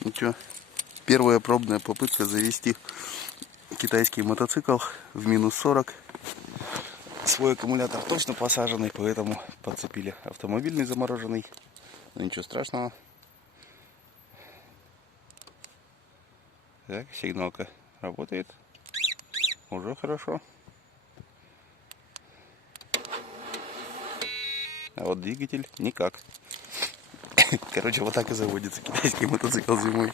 Ну что, первая пробная попытка завести китайский мотоцикл в минус 40. Свой аккумулятор точно посаженный, поэтому подцепили автомобильный замороженный. Но ничего страшного. Так, сигналка работает. Уже хорошо. А вот двигатель никак. Короче, вот так и заводится китайский мотоцикл зимой.